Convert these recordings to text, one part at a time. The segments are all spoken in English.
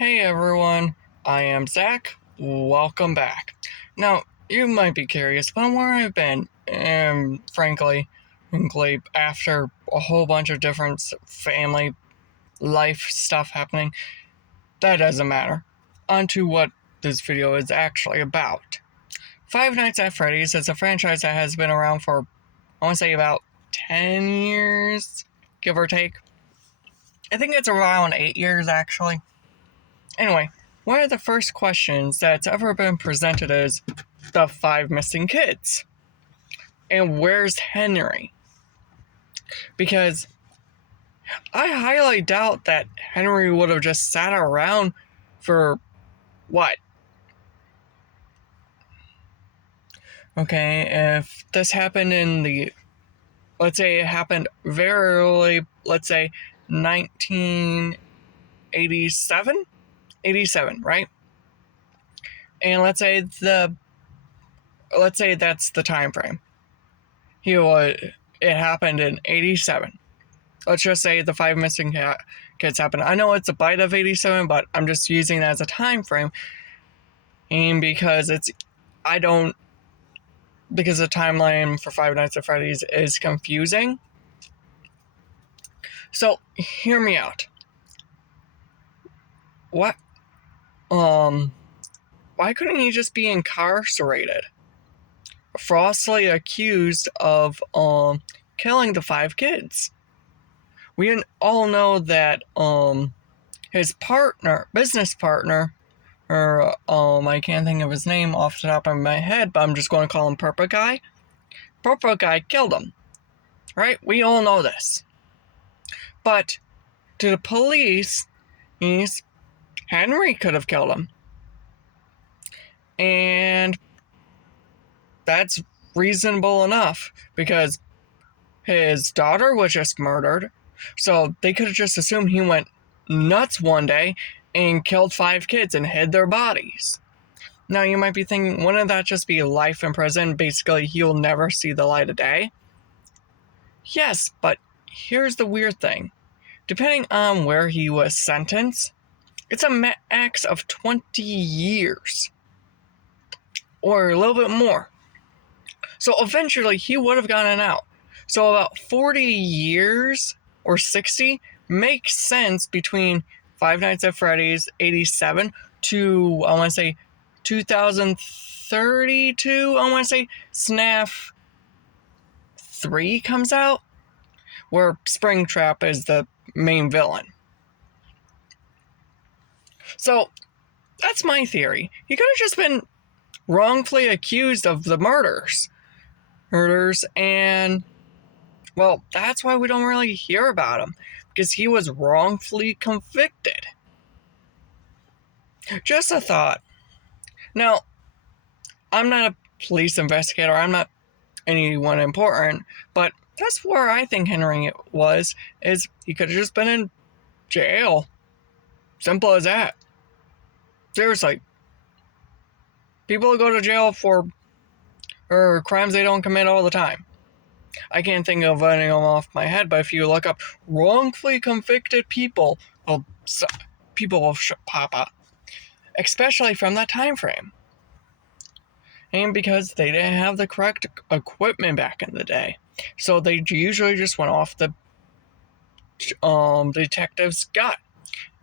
Hey everyone, I am Zach. Welcome back. Now, you might be curious about where I've been, and frankly, after a whole bunch of different family life stuff happening, that doesn't matter. On to what this video is actually about. Five Nights at Freddy's is a franchise that has been around for, I want to say, about 10 years, give or take. I think it's around 8 years, actually. Anyway, one of the first questions that's ever been presented is the 5 missing kids. And where's Henry? Because I highly doubt that Henry would have just sat around for what? Okay, if this happened let's say it happened very early, let's say 1987? 87, right? And let's say that's the time frame. It happened in 87. Let's just say the 5 missing kids happened. I know it's a bite of 87, but I'm just using that as a time frame. And because the timeline for Five Nights at Freddy's is confusing. So, hear me out. What? Why couldn't he just be incarcerated? Falsely accused of, killing the 5 kids. We all know that, his business partner, or, I can't think of his name off the top of my head, but I'm just going to call him Purple Guy. Purple Guy killed him. Right? We all know this. But, to the police, Henry could have killed him. And that's reasonable enough, because his daughter was just murdered, so they could have just assumed he went nuts one day and killed 5 kids and hid their bodies. Now you might be thinking, wouldn't that just be life in prison? Basically, he'll never see the light of day. Yes, but here's the weird thing. Depending on where he was sentenced, it's a max of 20 years. Or a little bit more. So eventually he would have gotten out. So about 40 years or 60 makes sense between Five Nights at Freddy's 87 to, I want to say, 2032. I want to say SNAF 3 comes out, where Springtrap is the main villain. So that's my theory. He could have just been wrongfully accused of the murders, and, well, that's why we don't really hear about him, because he was wrongfully convicted. Just a thought. Now, I'm not a police investigator, I'm not anyone important, but that's where I think Henry is he could have just been in jail. Simple as that. Seriously. People go to jail for crimes they don't commit all the time. I can't think of any of them off my head, but if you look up wrongfully convicted people, people will pop up. Especially from that time frame. And because they didn't have the correct equipment back in the day. So they usually just went off the detective's gut.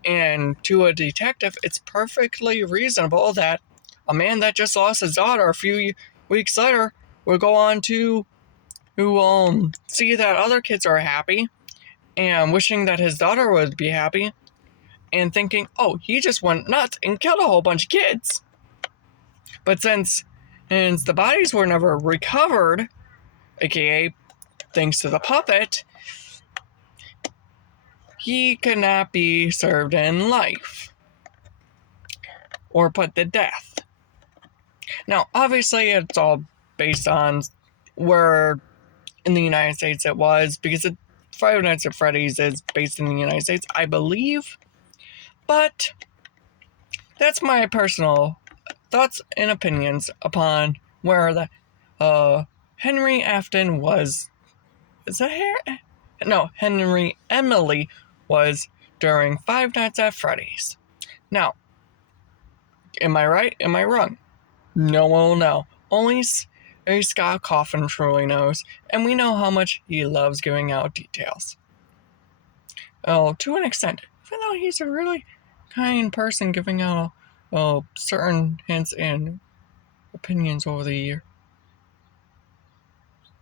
And to a detective, it's perfectly reasonable that a man that just lost his daughter a few weeks later will go on to see that other kids are happy and wishing that his daughter would be happy and thinking, oh, he just went nuts and killed a whole bunch of kids. But since the bodies were never recovered, aka thanks to the puppet, he could not be served in life or put to death. Now, obviously, it's all based on where in the United States it was, because Five Nights at Freddy's is based in the United States, I believe. But that's my personal thoughts and opinions upon where the Henry Afton was. Is that here? No, Henry Emily was during Five Nights at Freddy's. Now, am I right? Am I wrong? No one will know. Only Scott Coffin truly knows, and we know how much he loves giving out details. Oh, to an extent, even though he's a really kind person giving out certain hints and opinions over the year.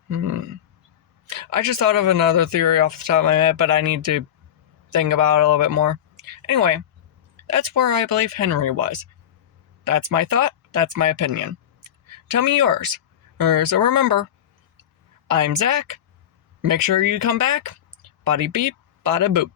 I just thought of another theory off the top of my head, but I need to think about it a little bit more. Anyway, that's where I believe Henry was. That's my thought. That's my opinion. Tell me yours. So remember, I'm Zach. Make sure you come back. Bada beep, bada boop.